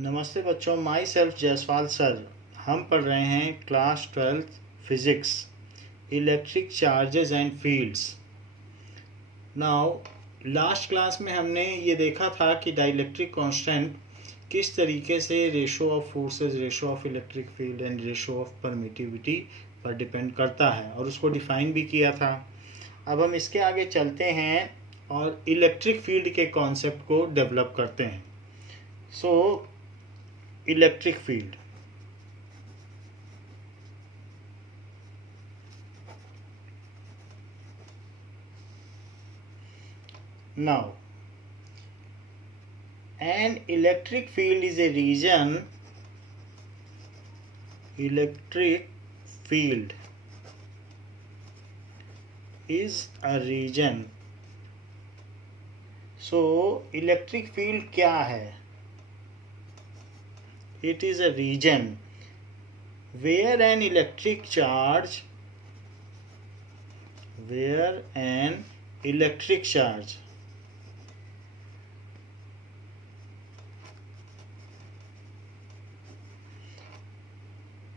नमस्ते बच्चों, my self Jaiswal sir. हम पढ़ रहे हैं class 12 physics, electric charges and fields. Now last class में हमने ये देखा था कि डाइलेक्ट्रिक कांस्टेंट किस तरीके से ratio of forces, ratio of electric field and ratio of permittivity पर डिपेंड करता है, और उसको डिफाइन भी किया था। अब हम इसके आगे चलते हैं और इलेक्ट्रिक फील्ड के कॉन्सेप्ट को डेवलप करते हैं। सो electric field, now an electric field is a region, electric field is a region. So electric field क्या है? It is a region where an electric charge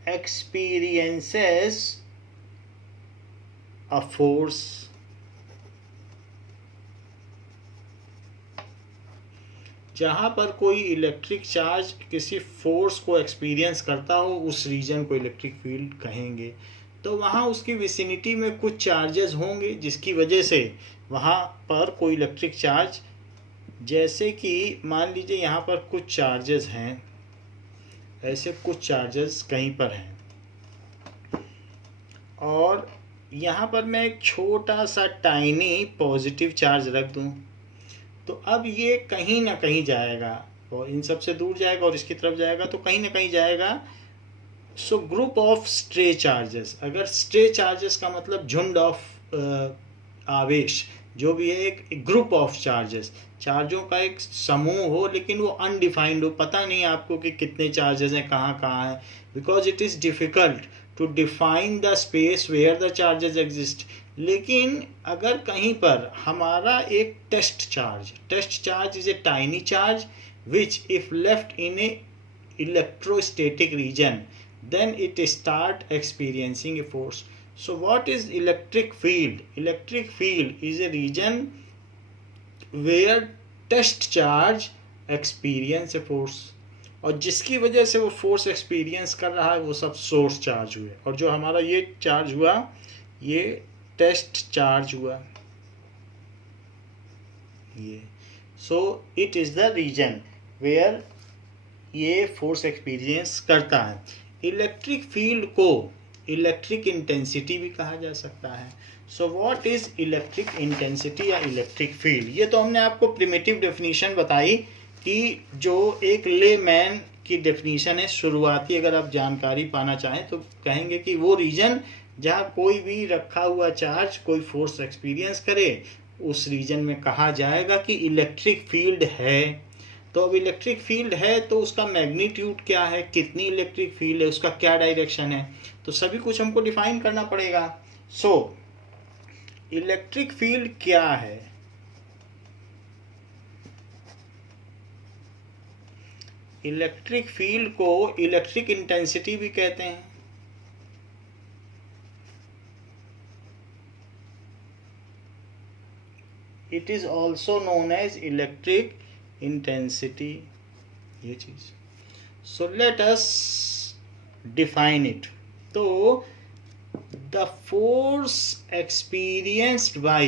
experiences a force जहाँ पर कोई electric charge किसी force को experience करता हो, उस रीजन को इलेक्ट्रिक फील्ड कहेंगे। तो वहाँ उसकी विसिनिटी में कुछ चार्जेस होंगे जिसकी वजह से वहाँ पर कोई इलेक्ट्रिक चार्ज, जैसे कि मान लीजिए यहाँ पर कुछ चार्जेस हैं, ऐसे कुछ चार्जेस कहीं पर हैं, और यहाँ पर मैं एक छोटा सा टाइनी पॉजिटिव चार्ज रख दूँ, तो अब ये कहीं ना कहीं जाएगा और इन सब से दूर जाएगा और इसकी तरफ जाएगा, तो कहीं ना कहीं जाएगा। So group of stray charges, अगर स्ट्रे चार्जेस का मतलब झुंड ऑफ आवेश, जो भी है एक ग्रुप ऑफ चार्जेस, चार्जों का एक समूह हो, लेकिन वो अनडिफाइंड हो, पता नहीं आपको कि कितने चार्जेस हैं, कहाँ कहाँ है, because it is difficult to define the space where the charges exist. लेकिन अगर कहीं पर हमारा एक test charge is a tiny charge which if left in a electrostatic region, then it start experiencing a force. So what is electric field? Electric field is a region where test charge experience a force, और जिसकी वजह से वो force experience कर रहा है वो सब सोर्स चार्ज हुए, और जो हमारा ये चार्ज हुआ ये टेस्ट चार्ज हुआ ये। So it is the region where ये फोर्स एक्सपीरियंस करता है। इलेक्ट्रिक फील्ड को इलेक्ट्रिक इंटेंसिटी भी कहा जा सकता है। So what is electric intensity या इलेक्ट्रिक फील्ड? ये तो हमने आपको प्रिमिटिव डेफिनेशन बताई कि जो एक लेमैन की डेफिनेशन है शुरुआती, अगर आप जानकारी पाना चाहें तो कहेंगे कि वो रीजन जहाँ कोई भी रखा हुआ चार्ज कोई फोर्स एक्सपीरियंस करे, उस रीजन में कहा जाएगा कि इलेक्ट्रिक फील्ड है। तो अब इलेक्ट्रिक फील्ड है तो उसका मैग्नीट्यूड क्या है, कितनी इलेक्ट्रिक फील्ड है, उसका क्या डायरेक्शन है, तो सभी कुछ हमको डिफाइन करना पड़ेगा। सो इलेक्ट्रिक फील्ड क्या है? इलेक्ट्रिक फील्ड को इलेक्ट्रिक इंटेंसिटी भी कहते हैं। It is also known as electric intensity, ये चीज। So let us define it. तो the force experienced by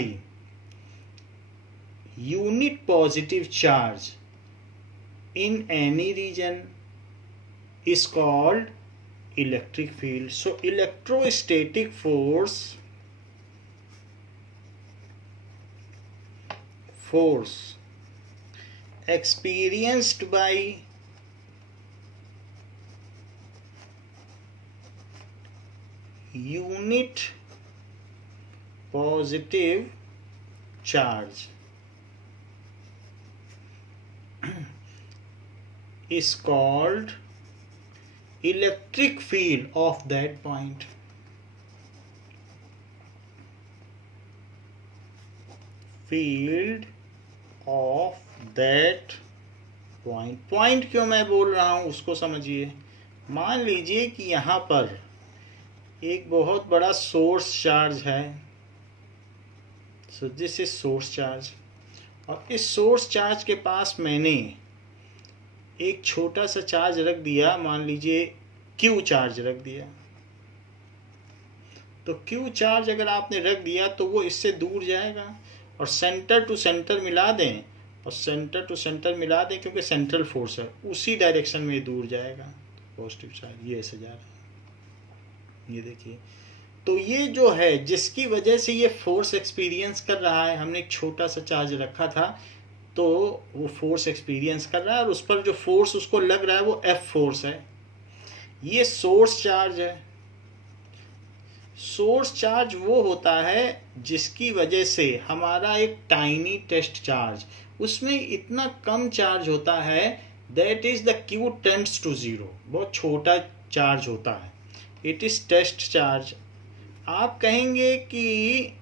unit positive charge in any region is called electric field. So electrostatic force experienced by unit positive charge is called electric field of that point. Field of that point क्यों मैं बोल रहा हूँ उसको समझिए। मान लीजिए कि यहाँ पर एक बहुत बड़ा सोर्स चार्ज है, so this is source charge, और इस सोर्स चार्ज के पास मैंने एक छोटा सा चार्ज रख दिया, मान लीजिए क्यू चार्ज रख दिया। तो क्यू चार्ज अगर आपने रख दिया तो वो इससे दूर जाएगा और सेंटर टू सेंटर मिला दें, और सेंटर टू सेंटर मिला दें क्योंकि सेंट्रल फोर्स है, उसी डायरेक्शन में दूर जाएगा पॉजिटिव चार्ज। ये ऐसे जा रहा है, ये देखिए। तो ये जो है जिसकी वजह से ये फोर्स एक्सपीरियंस कर रहा है, हमने एक छोटा सा चार्ज रखा था तो वो फोर्स एक्सपीरियंस कर रहा है, और उस पर जो फोर्स उसको लग रहा है वो एफ फोर्स है। ये सोर्स चार्ज है। सोर्स चार्ज वो होता है जिसकी वजह से हमारा एक टाइनी टेस्ट चार्ज, उसमें इतना कम चार्ज होता है, that is the Q tends to zero, बहुत छोटा चार्ज होता है, इट इज टेस्ट चार्ज। आप कहेंगे कि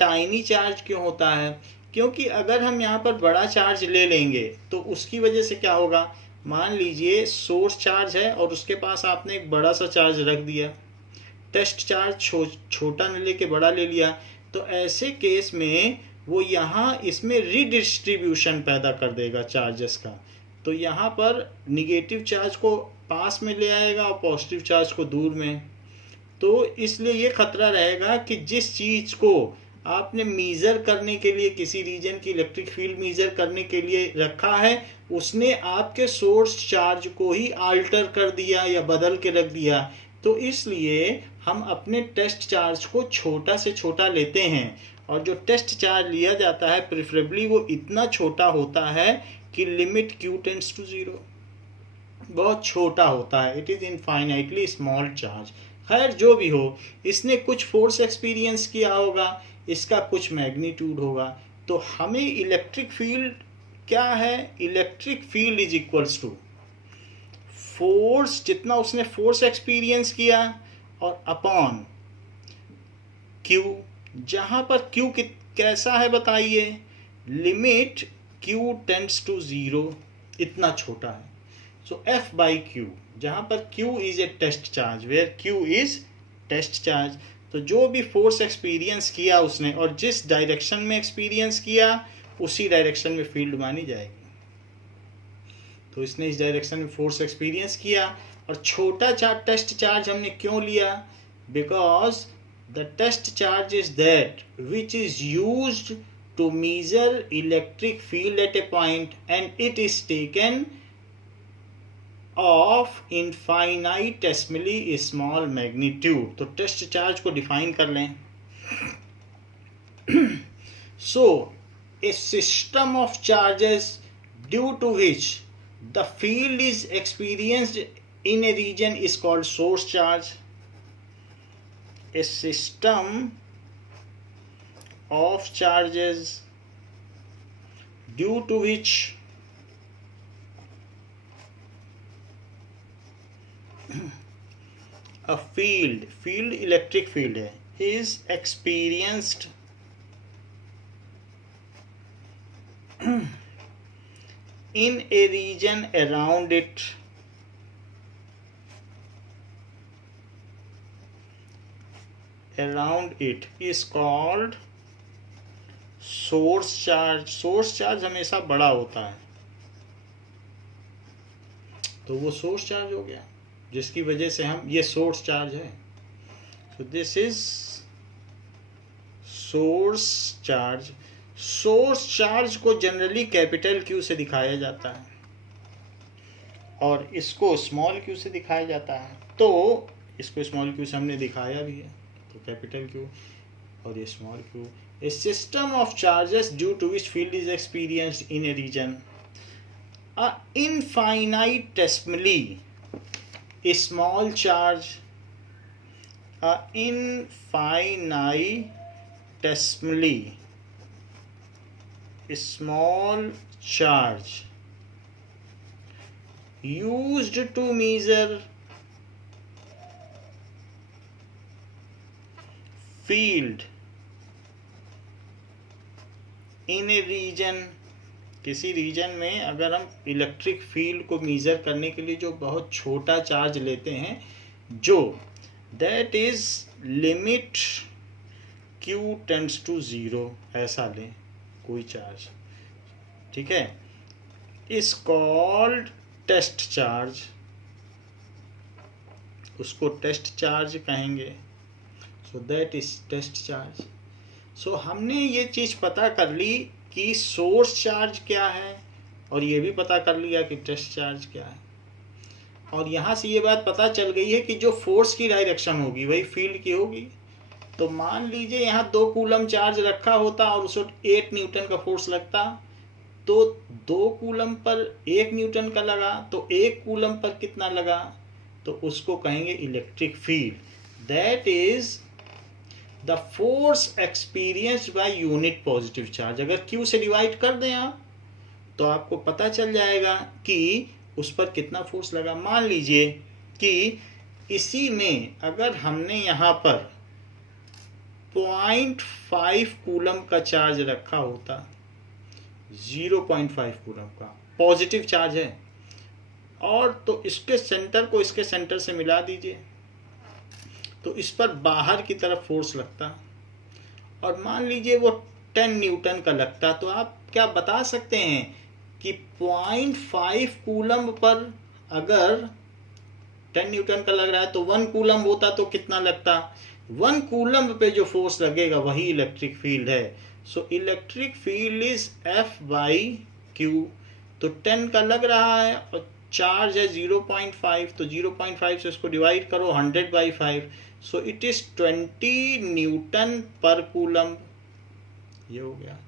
टाइनी चार्ज क्यों होता है, क्योंकि अगर हम यहाँ पर बड़ा चार्ज ले लेंगे तो उसकी वजह से क्या होगा, मान लीजिए सोर्स चार्ज है और उसके पास आपने एक बड़ा सा चार्ज रख दिया, टेस्ट चार्ज छोटा न लेके बड़ा ले लिया, तो ऐसे केस में वो यहाँ इसमें रीडिस्ट्रीब्यूशन पैदा कर देगा चार्जेस का। तो यहाँ पर निगेटिव चार्ज को पास में ले आएगा और पॉजिटिव चार्ज को दूर में। तो इसलिए ये खतरा रहेगा कि जिस चीज़ को आपने मीज़र करने के लिए, किसी रीजन की इलेक्ट्रिक फील्ड मीज़र करने के लिए रखा है, उसने आपके सोर्स चार्ज को ही आल्टर कर दिया या बदल के रख दिया। तो इसलिए हम अपने टेस्ट चार्ज को छोटा से छोटा लेते हैं, और जो टेस्ट चार्ज लिया जाता है प्रेफरेबली वो इतना छोटा होता है कि limit Q tends to zero, बहुत छोटा होता है, it is infinitely small charge. खैर जो भी हो, इसने कुछ फोर्स एक्सपीरियंस किया होगा, इसका कुछ मैग्नीट्यूड होगा। तो हमें इलेक्ट्रिक फील्ड क्या है, electric field is equals to force, जितना उसने फोर्स एक्सपीरियंस किया, और अपॉन क्यू, जहाँ पर क्यू कैसा है बताइए, limit Q tends to zero, इतना छोटा है। सो एफ बाई क्यू, जहाँ पर Q is a test charge, where Q is test charge. तो जो भी फोर्स एक्सपीरियंस किया उसने और जिस डायरेक्शन में एक्सपीरियंस किया उसी डायरेक्शन में फील्ड मानी जाएगी। तो इसने इस डायरेक्शन में फोर्स एक्सपीरियंस किया, और छोटा चार्ज टेस्ट चार्ज हमने क्यों लिया, because the test charge is that which is used to measure electric field at a point and it is taken of infinitesimally small magnitude. तो टेस्ट चार्ज को define कर लें। So a system of charges due to which the field is experienced in a region is called source charge. A system of charges due to which a field electric field is experienced in a region around it is called source charge. source charge हमेशा बड़ा होता है, तो वो source charge हो गया, जिसकी वजह से हम, ये सोर्स चार्ज है। So this is source charge. Source charge को जनरली कैपिटल क्यू से दिखाया जाता है और इसको स्मॉल क्यू से दिखाया जाता है। तो इसको स्मॉल क्यू से हमने दिखाया भी है, तो कैपिटल क्यू और ये small Q. A system of charges due to which field is experienced in a region, a infinitesimally small charge, a infinitesimally small charge used to measure field in a region किसी reason में अगर हम electric field को major करने के लिए जो बहुत छोटा चार्ज लेते हैं, जो that is limit Q tends to 0, ऐसा लें कोई चार्ज, ठीक है, इज कॉल्ड टेस्ट चार्ज, उसको टेस्ट चार्ज कहेंगे। So that is test charge. So हमने ये चीज़ पता कर ली कि सोर्स चार्ज क्या है, और ये भी पता कर लिया कि टेस्ट चार्ज क्या है, और यहाँ से ये बात पता चल गई है कि जो फोर्स की डायरेक्शन होगी वही फील्ड की होगी। तो मान लीजिए यहाँ 2 कूलम चार्ज रखा होता और उस वक्त 8 न्यूटन का फोर्स लगता, तो 2 कूलम पर 1 न्यूटन का लगा, तो 1 कूलम पर कितना लगा, तो उसको कहेंगे electric field. That is the force experienced by unit positive charge. अगर Q से डिवाइड कर दें आप, तो आपको पता चल जाएगा कि उस पर कितना फोर्स लगा। मान लीजिए कि इसी में अगर हमने यहाँ पर 0.5 कूलम का चार्ज रखा होता, 0.5 कूलम का पॉजिटिव चार्ज है, और तो इसके सेंटर को इसके सेंटर से मिला दीजिए, तो इस पर बाहर की तरफ फोर्स लगता, और मान लीजिए वो 10 न्यूटन का लगता, तो आप क्या बता सकते हैं कि 0.5 कूलम पर अगर 10 न्यूटन का लग रहा है तो 1 कूलम होता तो कितना लगता, 1 कूलम पे जो फोर्स लगेगा वही इलेक्ट्रिक फील्ड है। So electric field is F/Q। तो 10 का लग रहा है और चार्ज है 0.5, तो 0.5 से इसको डिवाइड करो 100/5, सो इट इज 20 न्यूटन पर कूलम, ये हो गया।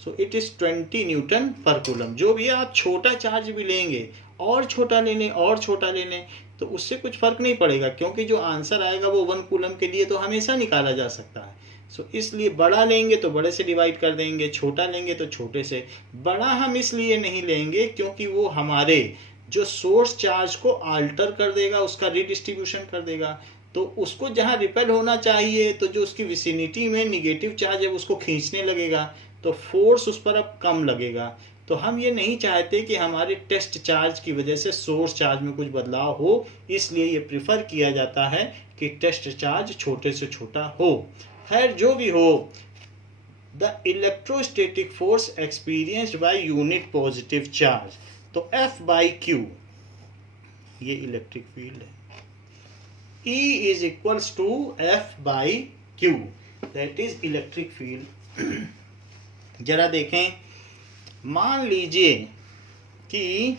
सो इट इज 20 न्यूटन पर कूलम। जो भी आप छोटा चार्ज भी लेंगे और छोटा ले लें और छोटा ले लें तो उससे कुछ फर्क नहीं पड़ेगा, क्योंकि जो आंसर आएगा वो 1 कूलम के लिए तो हमेशा निकाला जा सकता है। सो इसलिए बड़ा लेंगे तो बड़े से डिवाइड कर देंगे, छोटा लेंगे तो छोटे से। बड़ा हम इसलिए नहीं लेंगे क्योंकि वो हमारे जो सोर्स चार्ज को आल्टर कर देगा, उसका रिडिस्ट्रीब्यूशन कर देगा, तो उसको जहाँ रिपेल होना चाहिए तो जो उसकी विसिनिटी में निगेटिव चार्ज है उसको खींचने लगेगा, तो फोर्स उस पर अब कम लगेगा। तो हम ये नहीं चाहते कि हमारे टेस्ट चार्ज की वजह से सोर्स चार्ज में कुछ बदलाव हो, इसलिए ये प्रिफर किया जाता है कि टेस्ट चार्ज छोटे से छोटा हो। खैर जो भी हो, the electrostatic force experienced by unit positive charge, तो F/Q ये इलेक्ट्रिक फील्ड है। E is equals to F/Q, that is electric field. जरा देखें, मान लीजिए कि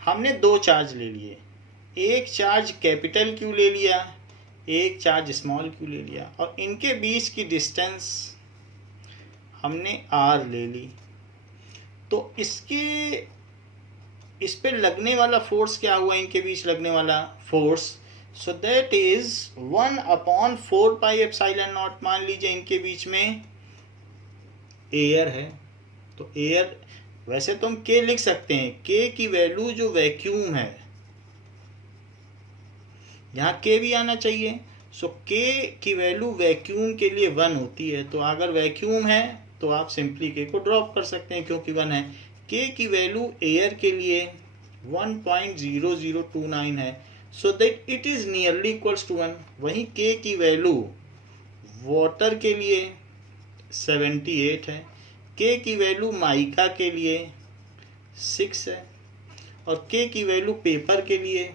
हमने 2 चार्ज ले लिए, एक चार्ज कैपिटल Q ले लिया, एक चार्ज स्मॉल q ले लिया, और इनके बीच की डिस्टेंस हमने r ले ली। तो इस पे लगने वाला फोर्स क्या हुआ, इनके बीच लगने वाला फोर्स, सो दैट इज 1/4πε0। मान लीजिए इनके बीच में एयर है, तो एयर वैसे तो हम k लिख सकते हैं, k की वैल्यू जो वैक्यूम है, यहाँ k भी आना चाहिए। सो k की वैल्यू वैक्यूम के लिए 1 होती है, तो अगर वैक्यूम है तो आप सिंपली k को ड्रॉप कर सकते हैं क्योंकि 1 है। k की वैल्यू एयर के लिए 1.0029 है, so that it is nearly equals to 1। वहीं k की वैल्यू वाटर के लिए 78 है, k की वैल्यू माइका के लिए 6 है, और k की वैल्यू पेपर के लिए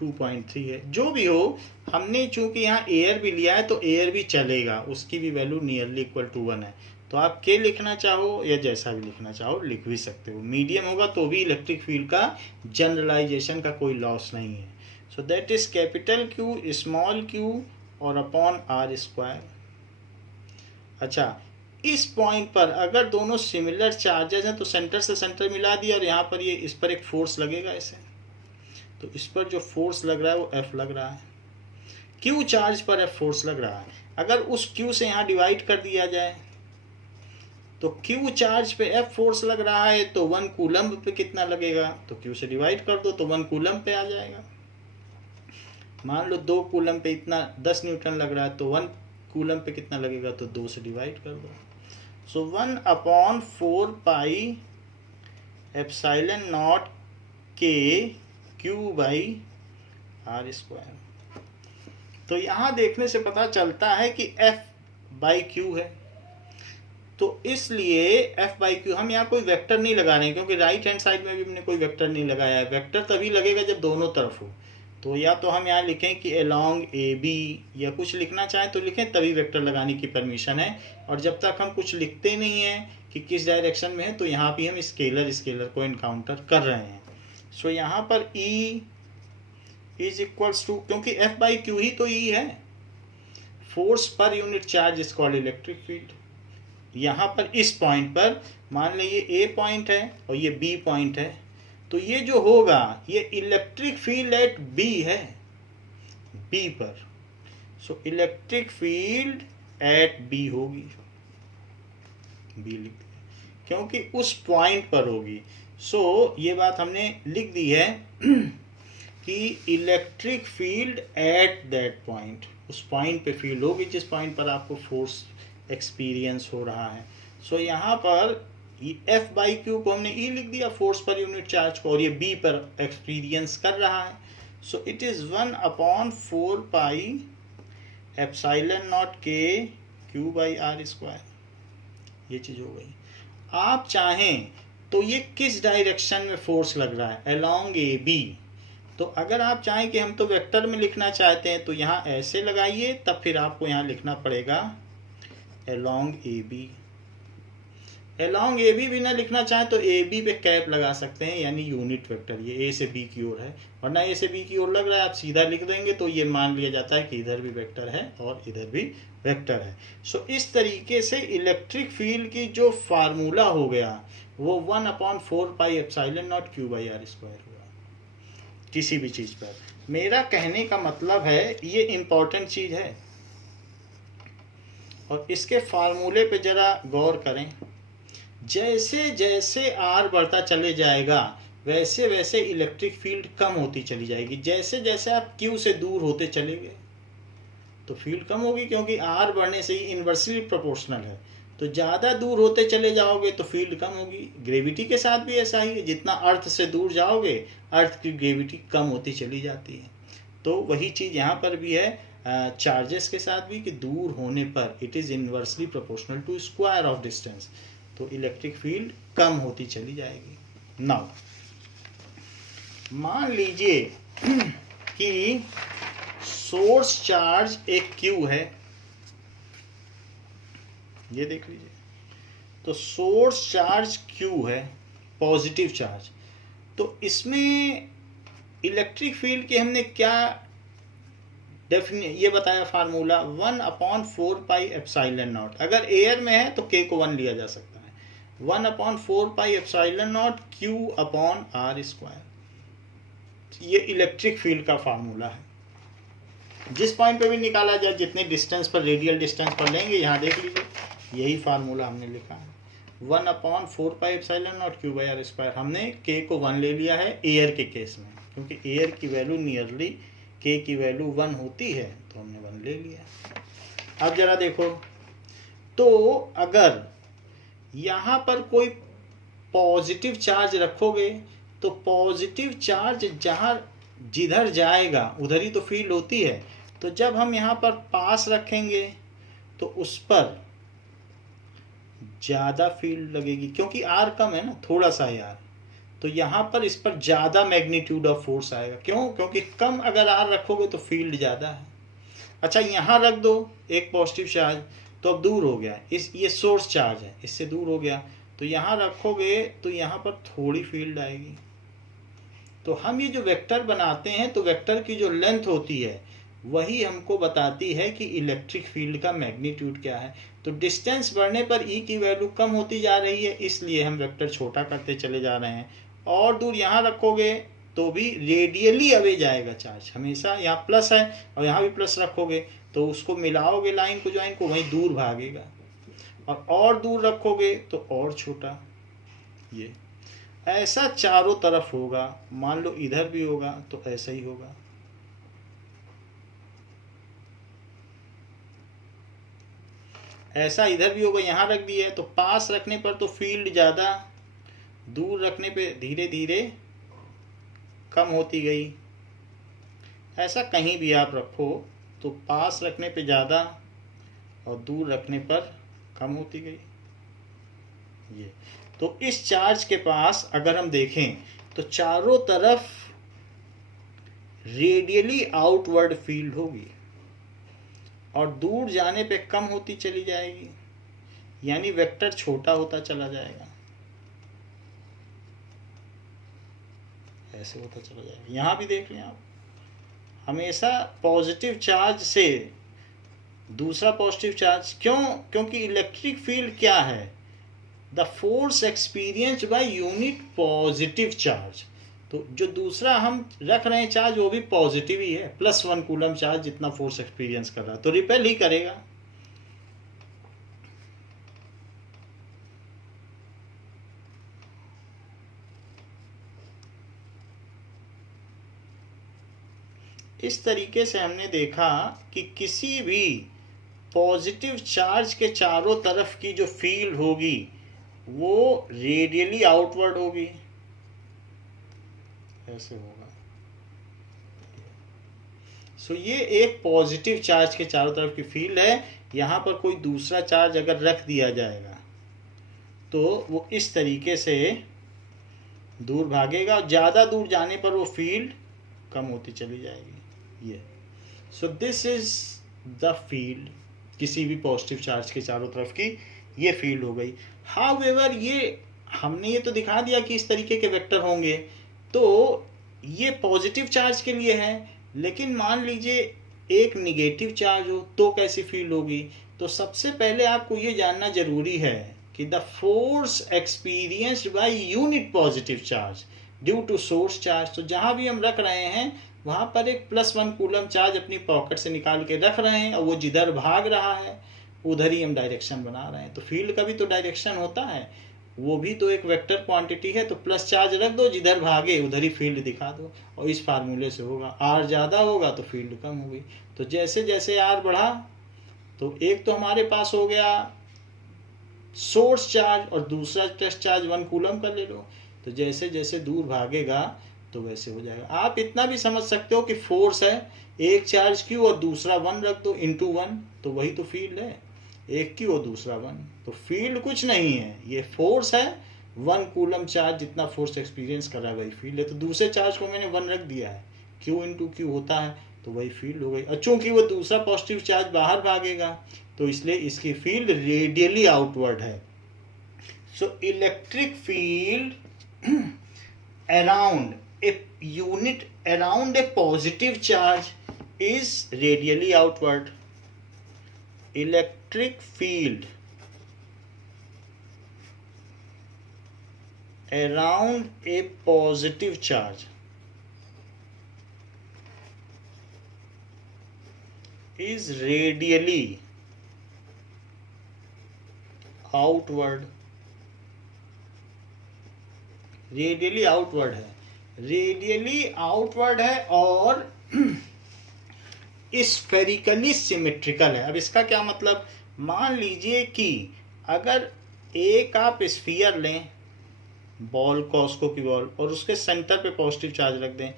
2.3 है। जो भी हो, हमने चूंकि यहाँ एयर भी लिया है तो एयर भी चलेगा, उसकी भी वैल्यू नियरली इक्वल टू 1 है। तो आप के लिखना चाहो या जैसा भी लिखना चाहो लिख भी सकते हो। मीडियम होगा तो भी इलेक्ट्रिक फील्ड का जनरलाइजेशन का कोई लॉस नहीं है। So that is capital Q small q और अपॉन r²। अच्छा, इस पॉइंट पर अगर दोनों सिमिलर चार्जेस हैं तो सेंटर से सेंटर मिला दिया, और यहाँ पर ये इस पर एक फोर्स लगेगा ऐसे, तो इस पर जो फोर्स लग रहा है वो F लग रहा है। Q चार्ज पर F फोर्स लग रहा है। अगर उस Q से यहाँ डिवाइड कर दिया जाए तो Q चार्ज पे F फोर्स लग रहा है, तो 1 कूलम पे कितना लगेगा, तो Q से डिवाइड कर दो तो 1 कूलम पे आ जाएगा। मान लो 2 कूलम पे इतना 10 न्यूटन लग रहा है, तो 1 कूलम पे कितना लगेगा, तो 2 से डिवाइड कर दो। सो 1/4 पाई एप्सिलॉन नॉट के क्यू बाई आर स्क्वायर। तो यहाँ देखने से पता चलता है कि F बाई क्यू है, तो इसलिए F बाई क्यू, हम यहाँ कोई वेक्टर नहीं लगा रहे हैं क्योंकि राइट हैंड साइड में भी हमने कोई वेक्टर नहीं लगाया है। वेक्टर तभी लगेगा जब दोनों तरफ हो। तो या तो हम यहाँ लिखें कि अलोंग ए बी, या कुछ लिखना चाहें तो लिखें, तभी वेक्टर लगाने की परमिशन है। और जब तक हम कुछ लिखते नहीं हैं कि किस डायरेक्शन में है, तो यहाँ भी हम स्केलर को इनकाउंटर कर रहे हैं। सो यहाँ पर E इज इक्वल्स टू, क्योंकि F बाई क्यू ही तो E है, force per unit charge is called electric field. यहाँ पर इस पॉइंट पर मान लें ये A पॉइंट है और ये B पॉइंट है, तो ये जो होगा ये इलेक्ट्रिक फील्ड एट B है, B पर। सो इलेक्ट्रिक फील्ड एट B होगी, B लिख दिया क्योंकि उस पॉइंट पर होगी। सो ये बात हमने लिख दी है कि electric field at that point, उस पॉइंट पे फील्ड होगी जिस पॉइंट पर आपको फोर्स एक्सपीरियंस हो रहा है। सो यहाँ पर F बाई क्यू को हमने E लिख दिया, फोर्स पर यूनिट चार्ज को, और ये B पर एक्सपीरियंस कर रहा है। सो it is 1/4 pi epsilon not के क्यू बाई आर स्क्वायर। ये चीज़ हो गई। आप चाहें तो ये किस डायरेक्शन में फोर्स लग रहा है, अलोंग ए बी। तो अगर आप चाहें कि हम तो वेक्टर में लिखना चाहते हैं तो यहाँ ऐसे लगाइए, तब फिर आपको यहाँ लिखना पड़ेगा along A B. Along A B भी ना लिखना चाहें तो ए बी पे कैप लगा सकते हैं, यानी यूनिट वेक्टर। ये ए से बी की ओर है, वरना ए से बी की ओर लग रहा है, आप सीधा लिख देंगे तो ये मान लिया जाता है कि इधर भी वेक्टर है और इधर भी वेक्टर है। सो इस तरीके से इलेक्ट्रिक फील्ड की जो फार्मूला हो गया वो 1/4 pi epsilon naught Q by R square हुआ, किसी भी चीज़ पर। मेरा कहने का मतलब है ये इम्पोर्टेंट चीज़ है, और इसके फार्मूले पे ज़रा गौर करें। जैसे जैसे आर बढ़ता चले जाएगा वैसे वैसे इलेक्ट्रिक फील्ड कम होती चली जाएगी। जैसे जैसे आप क्यू से दूर होते चले गए तो फील्ड कम होगी, क्योंकि आर बढ़ने से ही इन्वर्सली प्रोपोर्शनल है। तो ज़्यादा दूर होते चले जाओगे तो फील्ड कम होगी। ग्रेविटी के साथ भी ऐसा ही है, जितना अर्थ से दूर जाओगे अर्थ की ग्रेविटी कम होती चली जाती है। तो वही चीज़ यहाँ पर भी है चार्जेस के साथ भी, कि दूर होने पर it is inversely proportional to square of distance, तो इलेक्ट्रिक फील्ड कम होती चली जाएगी। नाउ मान लीजिए कि सोर्स चार्ज एक क्यू है, ये देख लीजिए। तो सोर्स चार्ज क्यू है, पॉजिटिव चार्ज। तो इसमें इलेक्ट्रिक फील्ड की हमने क्या ये बताया फार्मूला, 1/4 पाई एप्सिलॉन नॉट। अगर एयर में है तो के को 1 लिया जा सकता है, 1/4 pi epsilon naught Q upon R square. ये इलेक्ट्रिक फील्ड का फार्मूला है, जिस पॉइंट पे भी निकाला जाए, जितने डिस्टेंस पर, रेडियल डिस्टेंस पर लेंगे। यहाँ देख लीजिए यही फार्मूला हमने लिखा है, 1/4 pi epsilon naught Q by R square. हमने के को 1 ले लिया है एयर के केस में, क्योंकि एयर की वैल्यू नियरली के की वैल्यू 1 होती है, तो हमने 1 ले लिया। अब जरा देखो, तो अगर यहाँ पर कोई पॉजिटिव चार्ज रखोगे तो पॉजिटिव चार्ज जहाँ जिधर जाएगा उधर ही तो फील्ड होती है। तो जब हम यहाँ पर पास रखेंगे तो उस पर ज़्यादा फील्ड लगेगी, क्योंकि आर कम है ना, थोड़ा सा यार, तो यहाँ पर इस पर ज़्यादा मैग्नीट्यूड ऑफ फोर्स आएगा। क्यों? क्योंकि कम अगर आर रखोगे तो फील्ड ज़्यादा है। अच्छा, यहाँ रख दो एक पॉजिटिव चार्ज, तो अब दूर हो गया, ये सोर्स चार्ज है, इससे दूर हो गया, तो यहाँ रखोगे तो यहाँ पर थोड़ी फील्ड आएगी। तो हम ये जो वेक्टर बनाते हैं तो वेक्टर की जो लेंथ होती है वही हमको बताती है कि इलेक्ट्रिक फील्ड का मैग्नीट्यूड क्या है। तो डिस्टेंस बढ़ने पर ई की वैल्यू कम होती जा रही है, इसलिए हम वेक्टर छोटा करते चले जा रहे हैं। और दूर यहाँ रखोगे तो भी रेडियली अवे जाएगा चार्ज, हमेशा यहाँ प्लस है और यहाँ भी प्लस रखोगे तो उसको मिलाओगे लाइन को, ज्वाइन को, वहीं दूर भागेगा। और दूर रखोगे तो और छोटा। ये ऐसा चारों तरफ होगा। मान लो इधर भी होगा तो ऐसा ही होगा। ऐसा इधर भी होगा, यहाँ रख दिया है तो पास रखने पर तो फील्ड ज़्यादा, दूर रखने पे धीरे धीरे कम होती गई। ऐसा कहीं भी आप रखो तो पास रखने पे ज़्यादा और दूर रखने पर कम होती गई। ये तो इस चार्ज के पास अगर हम देखें तो चारों तरफ रेडियली आउटवर्ड फील्ड होगी और दूर जाने पे कम होती चली जाएगी, यानी वेक्टर छोटा होता चला जाएगा, ऐसे होता चला जाएगा। यहाँ भी देख लें आप, हमेशा पॉजिटिव चार्ज से दूसरा पॉजिटिव चार्ज, क्योंकि इलेक्ट्रिक फील्ड क्या है, the force experienced by unit positive charge. तो जो दूसरा हम रख रहे हैं चार्ज वो भी पॉजिटिव ही है, +1 कूलम चार्ज जितना फोर्स एक्सपीरियंस कर रहा है तो रिपेल ही करेगा। इस तरीके से हमने देखा कि किसी भी पॉजिटिव चार्ज के चारों तरफ की जो फील्ड होगी वो रेडियली आउटवर्ड होगी, ऐसे होगा। सो ये एक पॉजिटिव चार्ज के चारों तरफ की फील्ड है। यहाँ पर कोई दूसरा चार्ज अगर रख दिया जाएगा तो वो इस तरीके से दूर भागेगा और ज़्यादा दूर जाने पर वो फील्ड कम होती चली जाएगी। ये so this is the field, किसी भी पॉजिटिव चार्ज के चारों तरफ की ये फील्ड हो गई। हाउएवर ये हमने ये तो दिखा दिया कि इस तरीके के वेक्टर होंगे, तो ये पॉजिटिव चार्ज के लिए है, लेकिन मान लीजिए एक निगेटिव चार्ज हो तो कैसी फील्ड होगी। तो सबसे पहले आपको ये जानना जरूरी है कि the force experienced by unit positive charge due to source charge. तो जहाँ भी हम रख रहे हैं वहाँ पर एक +1 कूलम चार्ज अपनी पॉकेट से निकाल के रख रहे हैं और वो जिधर भाग रहा है उधर ही हम डायरेक्शन बना रहे हैं। तो फील्ड का भी तो डायरेक्शन होता है, वो भी तो एक वेक्टर क्वांटिटी है। तो प्लस चार्ज रख दो, जिधर भागे उधर ही फील्ड दिखा दो, और इस फार्मूले से होगा। आर ज़्यादा होगा तो फील्ड कम होगी। तो जैसे जैसे आर बढ़ा तो एक तो हमारे पास हो गया सोर्स चार्ज और दूसरा टेस्ट चार्ज 1 कूलम का ले लो। तो जैसे जैसे दूर भागेगा तो वैसे हो जाएगा। आप इतना भी समझ सकते हो कि फोर्स है, एक चार्ज क्यू और दूसरा 1 रख दो इंटू 1, तो वही तो फील्ड है। एक क्यू और दूसरा 1, तो फील्ड कुछ नहीं है, ये फोर्स है। 1 कूलम चार्ज जितना फोर्स एक्सपीरियंस कर रहा है वही फील्ड है। तो दूसरे चार्ज को मैंने 1 रख दिया है, क्यू इंटू क्यू होता है, तो वही फील्ड हो गई। और चूंकि वो दूसरा पॉजिटिव चार्ज बाहर भागेगा तो इसलिए इसकी फील्ड रेडियली आउटवर्ड है। So electric field around a unit around a positive charge is radially outward. Electric field around a positive charge is radially outward। Radially outward है, रेडियली आउटवर्ड है और spherically symmetrical है। अब इसका क्या मतलब, मान लीजिए कि अगर एक आप स्फीयर लें, बॉल कॉस्को की बॉल, और उसके सेंटर पे पॉजिटिव चार्ज रख दें,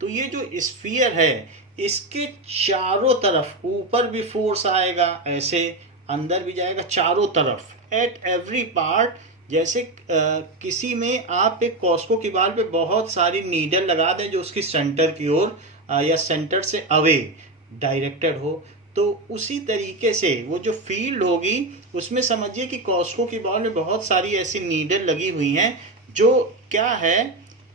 तो ये जो स्फीयर है इसके चारों तरफ ऊपर भी फोर्स आएगा, ऐसे अंदर भी जाएगा, चारों तरफ एट एवरी पार्ट। जैसे किसी में आप एक कॉस्को की बॉल पे बहुत सारी नीडल लगा दें जो उसकी सेंटर की ओर या सेंटर से अवे डायरेक्टेड हो, तो उसी तरीके से वो जो फील्ड होगी उसमें समझिए कि कॉस्को की बॉल में बहुत सारी ऐसी नीडल लगी हुई हैं जो क्या है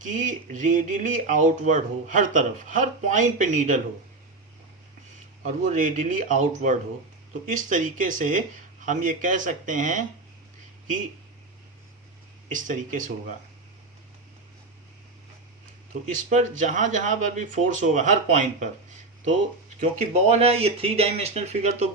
कि रेडियली आउटवर्ड हो, हर तरफ हर पॉइंट पे नीडल हो और वो रेडियली आउटवर्ड हो। तो इस तरीके से हम ये कह सकते हैं कि इस तरीके से होगा। तो इस पर जहाँ जहाँ पर भी फोर्स होगा हर पॉइंट पर, तो क्योंकि बॉल है ये 3 डायमेंशनल फिगर तो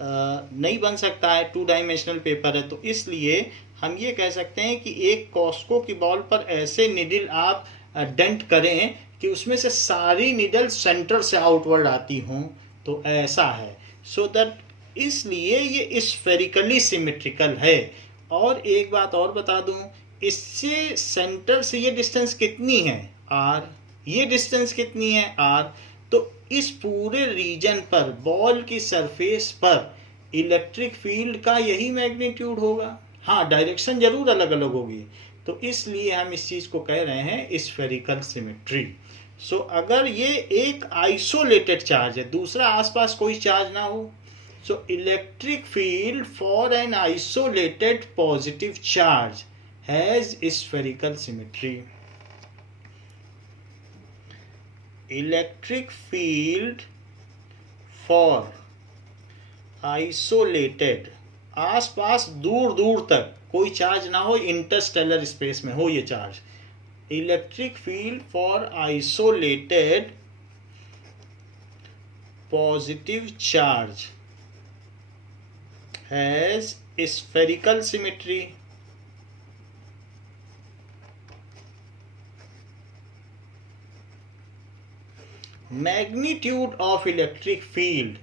नहीं बन सकता है, 2 डायमेंशनल पेपर है, तो इसलिए हम ये कह सकते हैं कि एक कॉस्को की बॉल पर ऐसे निडल आप डेंट करें कि उसमें से सारी निडल सेंटर से आउटवर्ड आती हों, तो ऐसा है। सो दैट इसलिए ये स्फेरिकली सिमेट्रिकल है। और एक बात और बता दूं, इससे सेंटर से ये डिस्टेंस कितनी है, r, ये डिस्टेंस कितनी है, r। तो इस पूरे रीजन पर, बॉल की सरफेस पर इलेक्ट्रिक फील्ड का यही मैग्नीट्यूड होगा। हाँ, डायरेक्शन जरूर अलग अलग होगी। तो इसलिए हम इस चीज को कह रहे हैं स्फेरिकल सिमेट्री। सो अगर ये एक आइसोलेटेड चार्ज है, दूसरा आसपास कोई चार्ज ना हो, सो electric field for an isolated positive charge has spherical symmetry. Electric field for isolated, आसपास दूर दूर तक कोई चार्ज ना हो, इंटरस्टेलर स्पेस में हो ये charge, electric field for isolated positive charge has spherical symmetry. Magnitude of electric field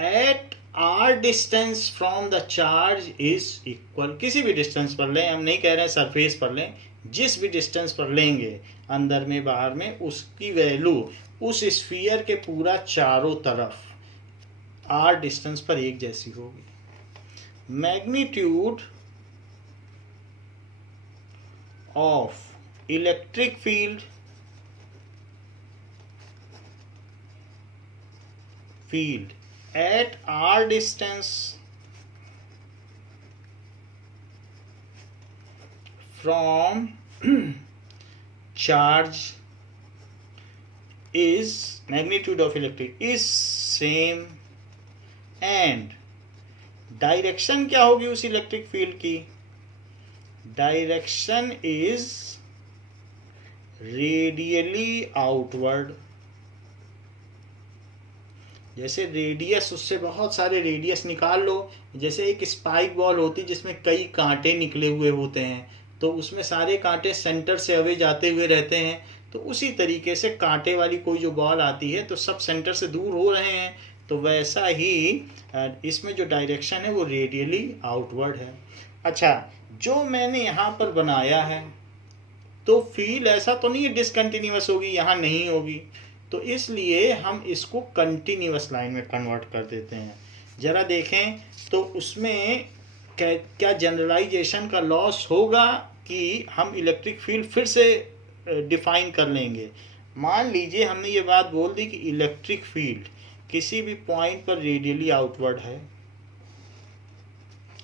eight r distance from the charge is equal. किसी भी डिस्टेंस पर लें, हम नहीं कह रहे हैं सरफेस पर लें, जिस भी डिस्टेंस पर लेंगे, अंदर में बाहर में, उसकी वैल्यू उस स्फीयर के पूरा चारों तरफ r डिस्टेंस पर एक जैसी होगी। Magnitude of electric field at r distance from charge is, magnitude of electric is same, and direction क्या होगी उस इलेक्ट्रिक फील्ड की, डायरेक्शन इज रेडियली आउटवर्ड। जैसे रेडियस, उससे बहुत सारे रेडियस निकाल लो, जैसे एक स्पाइक बॉल होती जिसमें कई कांटे निकले हुए होते हैं, तो उसमें सारे कांटे सेंटर से अवे जाते हुए रहते हैं। तो उसी तरीके से कांटे वाली कोई जो बॉल आती है तो सब सेंटर से दूर हो रहे हैं, तो वैसा ही इसमें जो डायरेक्शन है वो रेडियली आउटवर्ड है। अच्छा, जो मैंने यहाँ पर बनाया है, तो फील्ड ऐसा तो नहीं है डिसकंटिन्यूअस होगी, यहाँ नहीं होगी, तो इसलिए हम इसको कंटिन्यूअस लाइन में कन्वर्ट कर देते हैं। जरा देखें तो उसमें क्या जनरलाइजेशन का लॉस होगा कि हम इलेक्ट्रिक फील्ड फिर से डिफाइन कर लेंगे। मान लीजिए हमने ये बात बोल दी कि इलेक्ट्रिक फील्ड किसी भी पॉइंट पर रेडियली आउटवर्ड है,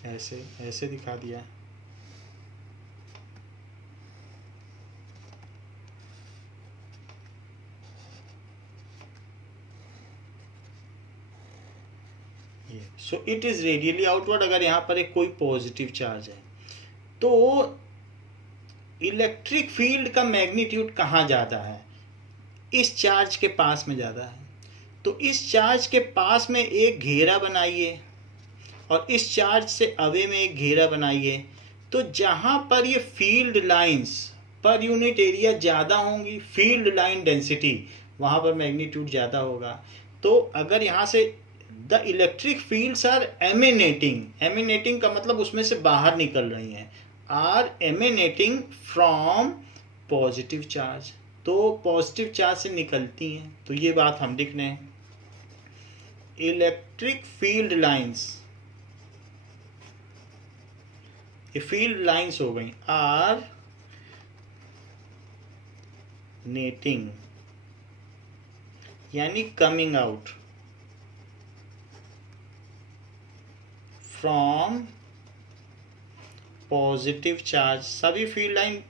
ऐसे ऐसे दिखा दिया, so it is radially outward. अगर यहाँ पर एक कोई पॉजिटिव चार्ज है, तो इलेक्ट्रिक फील्ड का मैग्नीट्यूड कहाँ ज़्यादा है, इस चार्ज के पास में ज़्यादा है। तो इस चार्ज के पास में एक घेरा बनाइए और इस चार्ज से अवे में एक घेरा बनाइए, तो जहाँ पर ये field lines per unit area ज़्यादा होंगी, फील्ड लाइन डेंसिटी, वहाँ पर मैग्नीट्यूड ज़्यादा होगा। तो अगर यहाँ से the electric fields are emanating, emanating का मतलब उसमें से बाहर निकल रही हैं, are emanating from positive charge, तो पॉजिटिव चार्ज से निकलती हैं, तो ये बात हम लिख रहे हैं। इलेक्ट्रिक फील्ड लाइंस, ये फील्ड लाइंस हो गई, आर नेटिंग यानी coming out from positive charge. सभी फील्ड लाइन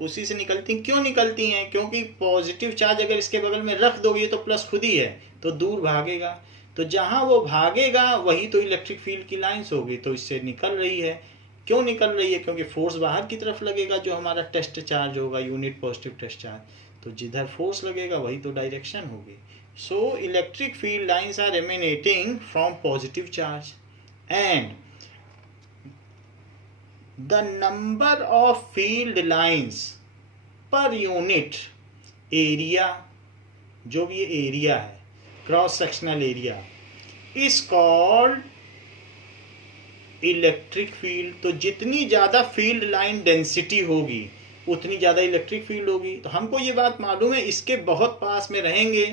उसी से निकलती हैं। क्यों निकलती हैं? क्योंकि पॉजिटिव चार्ज अगर इसके बगल में रख दोगे तो प्लस खुद ही है, तो दूर भागेगा, तो जहां वो भागेगा वही तो इलेक्ट्रिक फील्ड की लाइंस होगी, तो इससे निकल रही है। क्यों निकल रही है? क्योंकि फोर्स बाहर की तरफ लगेगा, जो हमारा टेस्ट चार्ज होगा, यूनिट पॉजिटिव टेस्ट चार्ज, तो जिधर फोर्स लगेगा वही तो डायरेक्शन होगी। So electric field lines are emanating from positive charge and the number of field lines per unit area, जो भी ये एरिया है, cross sectional area, is called electric field, तो जितनी ज़्यादा फील्ड लाइन डेंसिटी होगी उतनी ज़्यादा इलेक्ट्रिक फील्ड होगी। तो हमको ये बात मालूम है, इसके बहुत पास में रहेंगे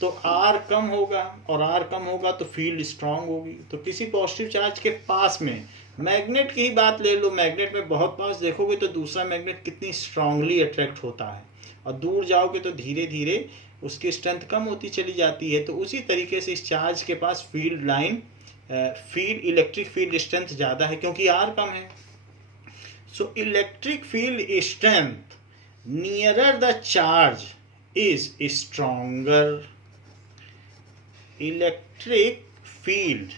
तो आर कम होगा, और आर कम होगा तो फील्ड स्ट्रांग होगी। तो किसी पॉजिटिव चार्ज के पास में, मैग्नेट की ही बात ले लो, मैग्नेट में बहुत पास देखोगे तो दूसरा मैग्नेट कितनी स्ट्रांगली अट्रैक्ट होता है, और दूर जाओगे तो धीरे धीरे उसकी स्ट्रेंथ कम होती चली जाती है। तो उसी तरीके से इस चार्ज के पास field line electric field strength ज़्यादा है क्योंकि आर कम है। So electric field strength nearer the charge is stronger. Electric field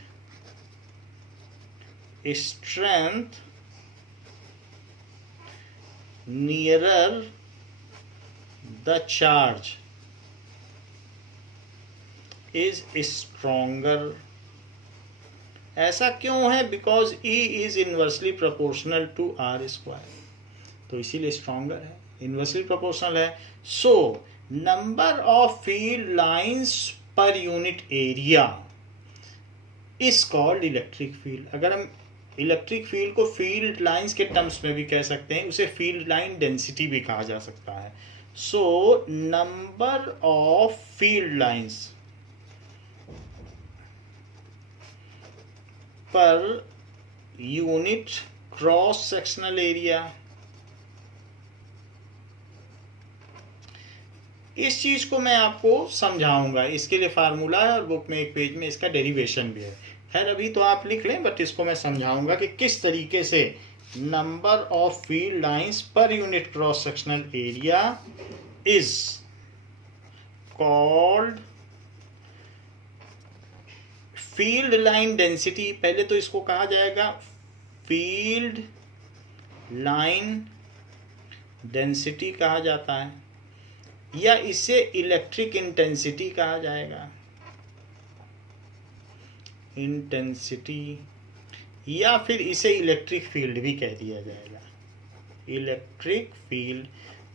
strength nearer the charge is stronger। ऐसा क्यों है? Because E is inversely proportional to R square, तो इसीलिए स्ट्रॉन्गर है, इन्वर्सली प्रोपोर्शनल है। So number of field lines per unit area is called electric field. अगर हम electric field को फील्ड लाइंस के टर्म्स में भी कह सकते हैं, उसे फील्ड लाइन डेंसिटी भी कहा जा सकता है। So number of field lines per unit cross sectional area, इस चीज को मैं आपको समझाऊंगा, इसके लिए फार्मूला है और बुक में एक पेज में इसका डेरिवेशन भी है। खैर अभी तो आप लिख लें, बट इसको मैं समझाऊंगा कि किस तरीके से number of field lines per unit cross sectional area is called field line density. पहले तो इसको कहा जाएगा फील्ड लाइन डेंसिटी कहा जाता है, या इसे इलेक्ट्रिक इंटेंसिटी कहा जाएगा, इंटेंसिटी, या फिर इसे इलेक्ट्रिक फील्ड भी कह दिया जाएगा, इलेक्ट्रिक फील्ड।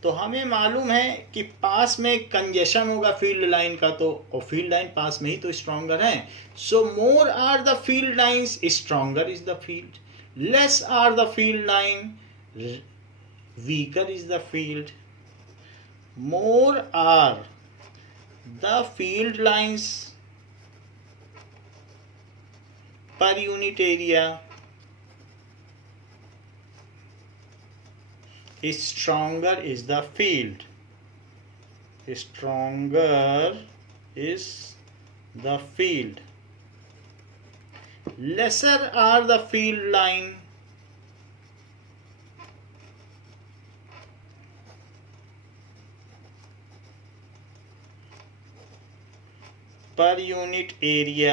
तो हमें मालूम है कि पास में कंजेशन होगा फील्ड लाइन का, तो और फील्ड लाइन पास में ही तो स्ट्रॉन्गर है। So more are the field lines stronger is the field, less are the field line weaker is the field. More are the field lines per unit area, stronger is the field, stronger is the field, lesser are the field line per unit area,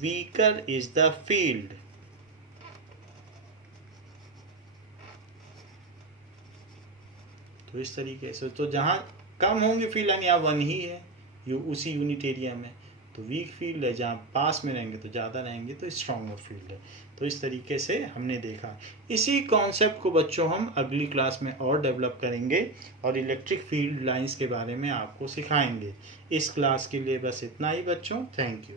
weaker is the field। तो इस तरीके से, तो जहां कम होंगे field line, यहाँ 1 ही है उसी यूनिट एरिया में, तो वीक फील्ड है। जहाँ पास में रहेंगे तो ज़्यादा रहेंगे तो स्ट्रॉन्गर फील्ड है। तो इस तरीके से हमने देखा। इसी कॉन्सेप्ट को बच्चों हम अगली क्लास में और डेवलप करेंगे और इलेक्ट्रिक फील्ड लाइंस के बारे में आपको सिखाएंगे। इस क्लास के लिए बस इतना ही बच्चों, थैंक यू।